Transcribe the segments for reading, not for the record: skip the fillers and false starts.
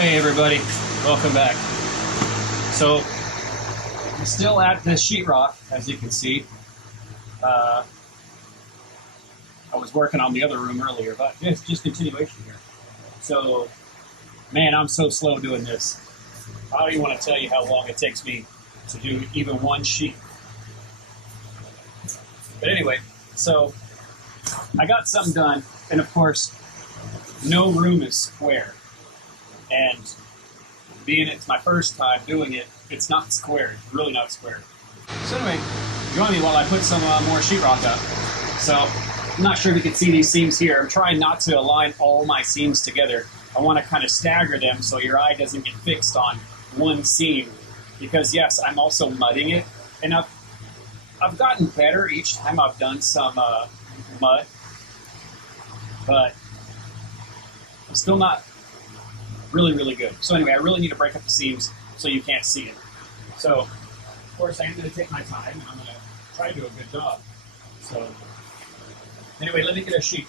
Hey everybody, welcome back. So, I'm still at the sheetrock, as you can see. I was working on the other room earlier, but just continuation here. So, man, I'm so slow doing this. I don't even want to tell you how long it takes me to do even one sheet. But anyway, so I got some done, and of course, no room is square. And being it's my first time doing it, it's not square. It's really not square. So anyway, join me while I put some more sheetrock up. So I'm not sure if you can see these seams here. I'm trying not to align all my seams together. I want to kind of stagger them so your eye doesn't get fixed on one seam. Because yes, I'm also mudding it, and I've gotten better each time I've done some mud, but I'm still not really good. So anyway, I really need to break up the seams so you can't see it. So, of course, I am going to take my time, and I'm going to try to do a good job. So, anyway, let me get a sheet.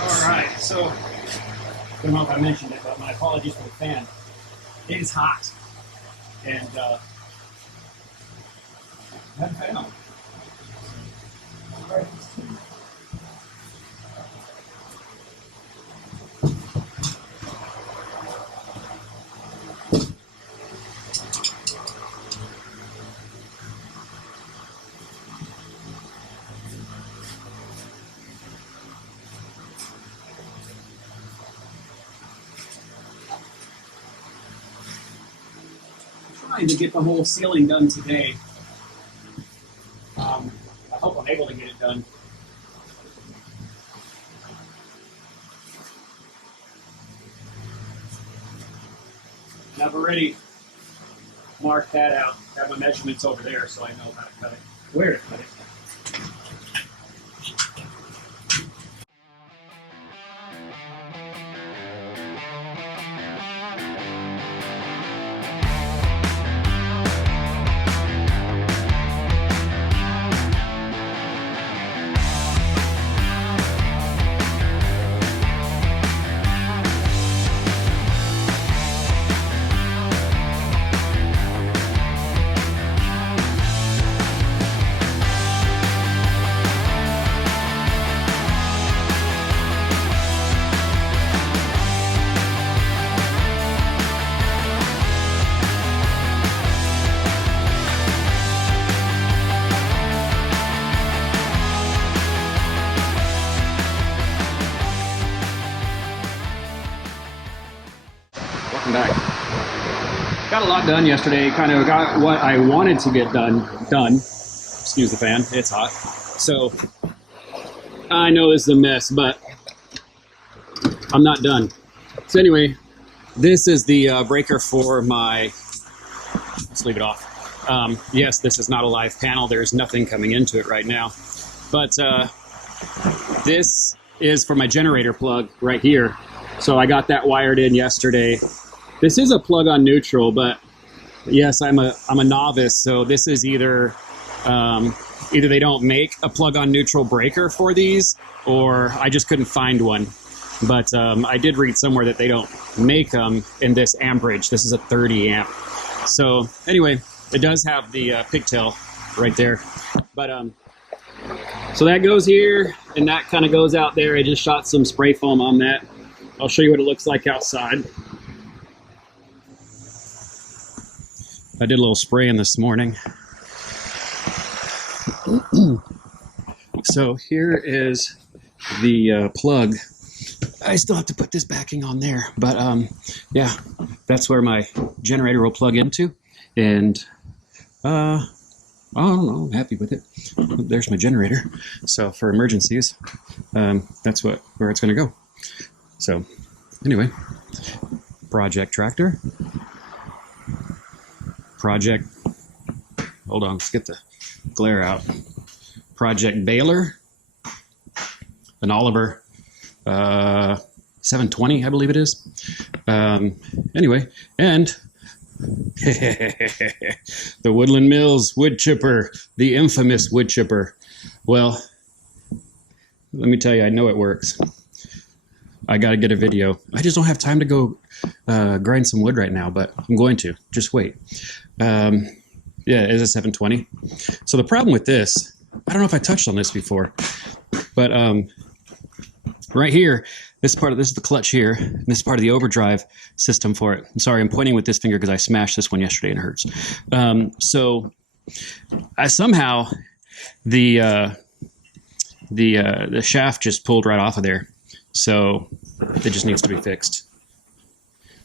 Alright, so, I don't know if I mentioned it, but my apologies for the fan. It is hot, and I haven't had on. Trying to get the whole ceiling done today. I hope I'm able to get it done. And I've already marked that out. I have my measurements over there so I know how to cut it, where to cut it. Welcome back. Got a lot done yesterday. Kind of got what I wanted to get done. Excuse the fan, it's hot. So I know this is a mess, but I'm not done. So anyway, this is the breaker for my, let's leave it off. Yes, this is not a live panel. There's nothing coming into it right now. But this is for my generator plug right here. So I got that wired in yesterday. This is a plug-on neutral, but yes, I'm a novice, so this is either they don't make a plug-on neutral breaker for these, or I just couldn't find one. But I did read somewhere that they don't make them in this amperage. This is a 30 amp. So anyway, it does have the pigtail right there. But so that goes here, and that kind of goes out there. I just shot some spray foam on that. I'll show you what it looks like outside. I did a little spraying this morning. So here is the plug. I still have to put this backing on there, but yeah, that's where my generator will plug into. And I don't know, I'm happy with it. There's my generator. So for emergencies, that's where it's going to go. So anyway, project tractor. Project, hold on, let's get the glare out. Project baler, an Oliver 720, I believe it is. Anyway, and the Woodland Mills wood chipper, the infamous wood chipper. Well, let me tell you, I know it works. I got to get a video. I just don't have time to go grind some wood right now, but I'm going to. Just wait. Yeah, it is a 720. So the problem with this, I don't know if I touched on this before, but right here, this is the clutch here, and this is part of the overdrive system for it. I'm sorry, I'm pointing with this finger because I smashed this one yesterday and it hurts. So I somehow the shaft just pulled right off of there, so it just needs to be fixed.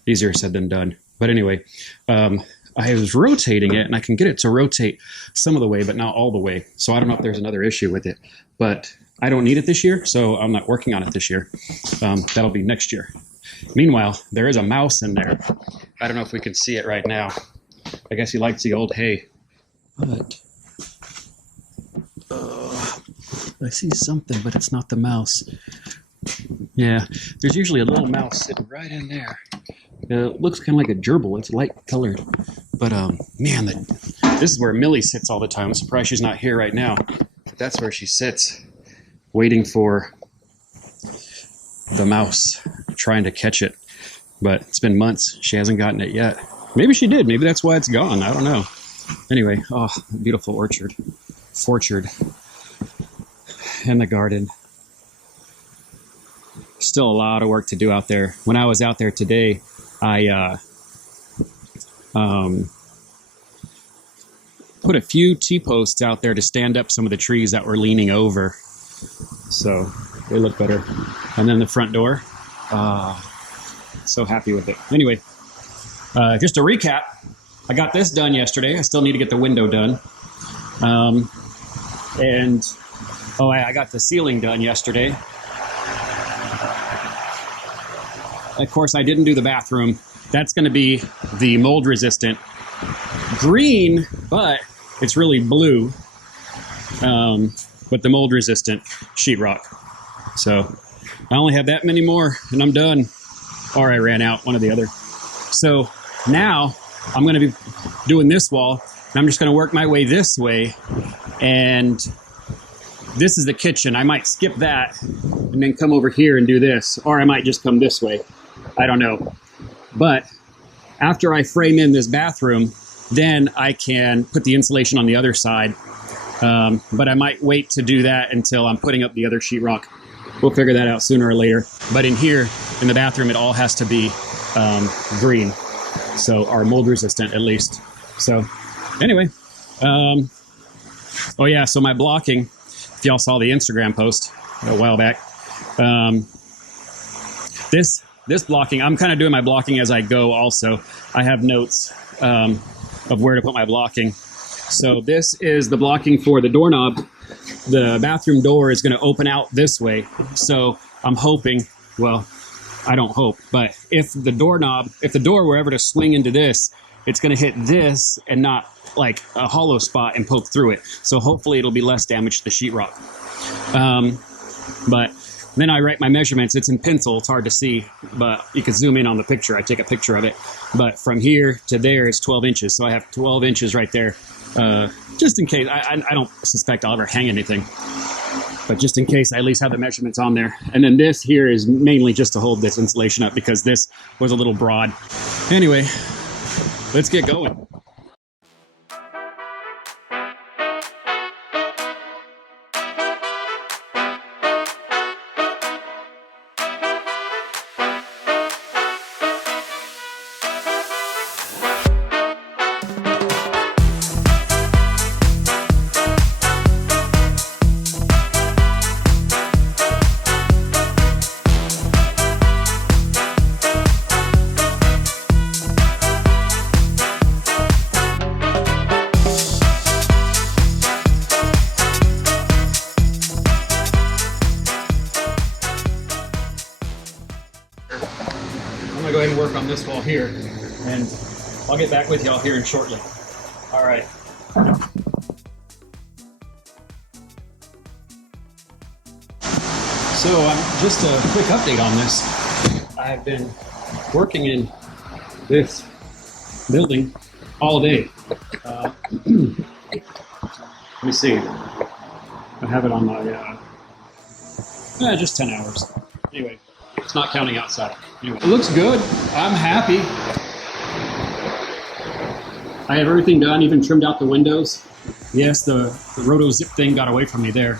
Easier said than done. But anyway, I was rotating it, and I can get it to rotate some of the way, but not all the way. So I don't know if there's another issue with it, but I don't need it this year, so I'm not working on it this year. That'll be next year. Meanwhile, there is a mouse in there. I don't know if we can see it right now. I guess he likes the old hay. But I see something, but it's not the mouse. Yeah, there's usually a little mouse sitting right in there. It looks kind of like a gerbil. It's light colored. But man, this is where Millie sits all the time. I'm surprised she's not here right now. But that's where she sits, waiting for the mouse, trying to catch it. But it's been months. She hasn't gotten it yet. Maybe she did. Maybe that's why it's gone. I don't know. Anyway, oh, beautiful orchard. Forchard. And the garden. Still a lot of work to do out there. When I was out there today, I put a few T-posts out there to stand up some of the trees that were leaning over. So they look better. And then the front door. So happy with it. Anyway, just to recap, I got this done yesterday. I still need to get the window done. I got the ceiling done yesterday. Of course, I didn't do the bathroom. That's going to be the mold resistant green, but it's really blue. But the mold resistant sheetrock. So I only have that many more and I'm done. Or I ran out, one or the other. So now I'm going to be doing this wall, and I'm just going to work my way this way. And this is the kitchen. I might skip that and then come over here and do this, or I might just come this way. I don't know. But after I frame in this bathroom, then I can put the insulation on the other side. But I might wait to do that until I'm putting up the other sheetrock. We'll figure that out sooner or later. But in here, in the bathroom, it all has to be green. So, or mold resistant at least. So anyway, oh yeah, so my blocking, if y'all saw the Instagram post a while back, this blocking, I'm kind of doing my blocking as I go also. I have notes of where to put my blocking. So this is the blocking for the doorknob. The bathroom door is going to open out this way. So I'm hoping, well, I don't hope, but if the door were ever to swing into this, it's going to hit this and not like a hollow spot and poke through it. So hopefully it'll be less damage to the sheetrock. But then I write my measurements. It's in pencil. It's hard to see, but you can zoom in on the picture. I take a picture of it. But from here to there is 12 inches. So I have 12 inches right there. Just in case. I don't suspect I'll ever hang anything. But just in case, I at least have the measurements on there. And then this here is mainly just to hold this insulation up because this was a little broad. Anyway, let's get going. I'm gonna go ahead and work on this wall here, and I'll get back with y'all here shortly. All right. So just a quick update on this. I've been working in this building all day. Let me see. I have it on my Just 10 hours. Anyway, it's not counting outside. Anyway, it looks good. I'm happy. I have everything done, even trimmed out the windows. Yes, the roto zip thing got away from me there.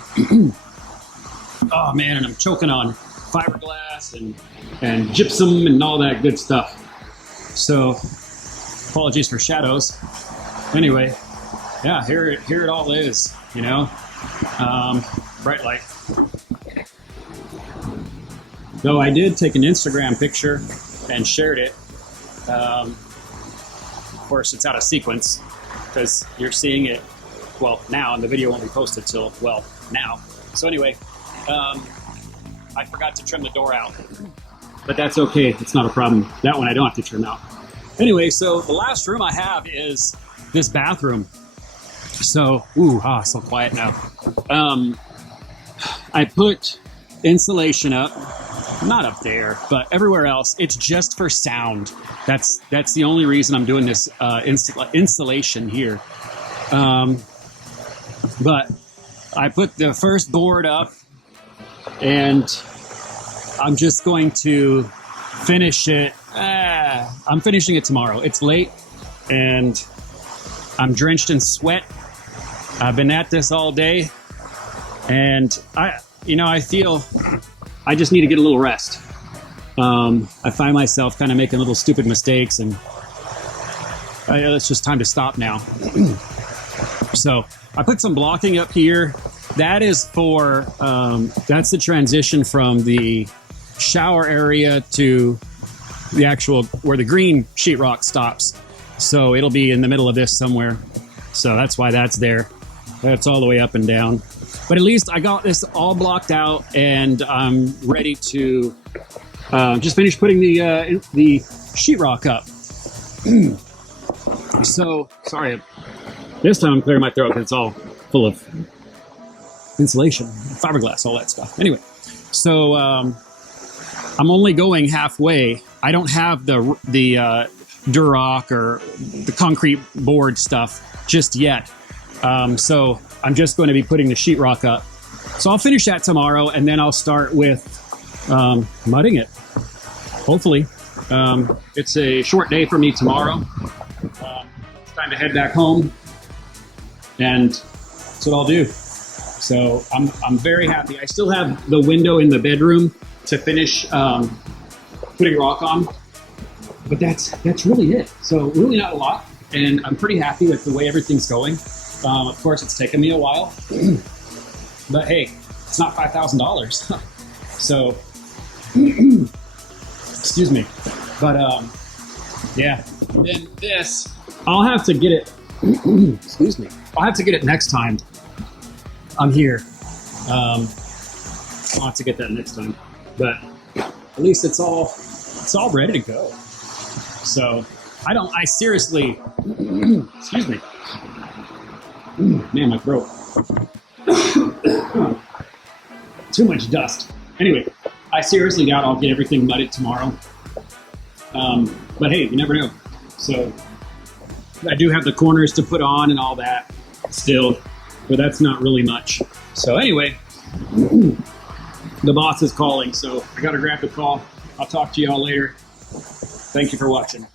Oh man, and I'm choking on fiberglass and gypsum and all that good stuff. So, apologies for shadows. Anyway, yeah, here it all is, you know. Bright light. Though I did take an Instagram picture and shared it. Of course, it's out of sequence because you're seeing it, well, now, and the video won't be posted till, well, now. So anyway, I forgot to trim the door out, but that's okay. It's not a problem. That one I don't have to trim out. Anyway, so the last room I have is this bathroom. So, so quiet now. I put insulation up, not up there, but everywhere else. It's just for sound. That's the only reason I'm doing this installation here. But I put the first board up, and I'm just going to finish it. I'm finishing it tomorrow. It's late, and I'm drenched in sweat. I've been at this all day, and I feel I just need to get a little rest. I find myself kind of making little stupid mistakes, and it's just time to stop now. So I put some blocking up here. That is for, that's the transition from the shower area to the actual, where the green sheetrock stops. So it'll be in the middle of this somewhere. So that's why that's there. That's all the way up and down. But at least I got this all blocked out, and I'm ready to just finish putting the sheetrock up. So, sorry, this time I'm clearing my throat because it's all full of insulation, fiberglass, all that stuff. Anyway, so I'm only going halfway. I don't have the Durock or the concrete board stuff just yet. So I'm just going to be putting the sheetrock up. So I'll finish that tomorrow, and then I'll start with mudding it. Hopefully. It's a short day for me tomorrow. It's time to head back home, and that's what I'll do. So I'm very happy. I still have the window in the bedroom to finish putting rock on, but that's really it. So really not a lot, and I'm pretty happy with the way everything's going. Of course, it's taken me a while, but hey, it's not $5,000. So, excuse me. But yeah. Then this, I'll have to get it. Excuse me. I'll have to get it next time I'm here. I'll have to get that next time. But at least it's all ready to go. So I seriously. Excuse me. Man, my throat. Too much dust. Anyway, I seriously doubt I'll get everything mudded tomorrow. But hey, you never know. So I do have the corners to put on and all that still, but that's not really much. So anyway, the boss is calling, so I gotta grab the call. I'll talk to you all later. Thank you for watching.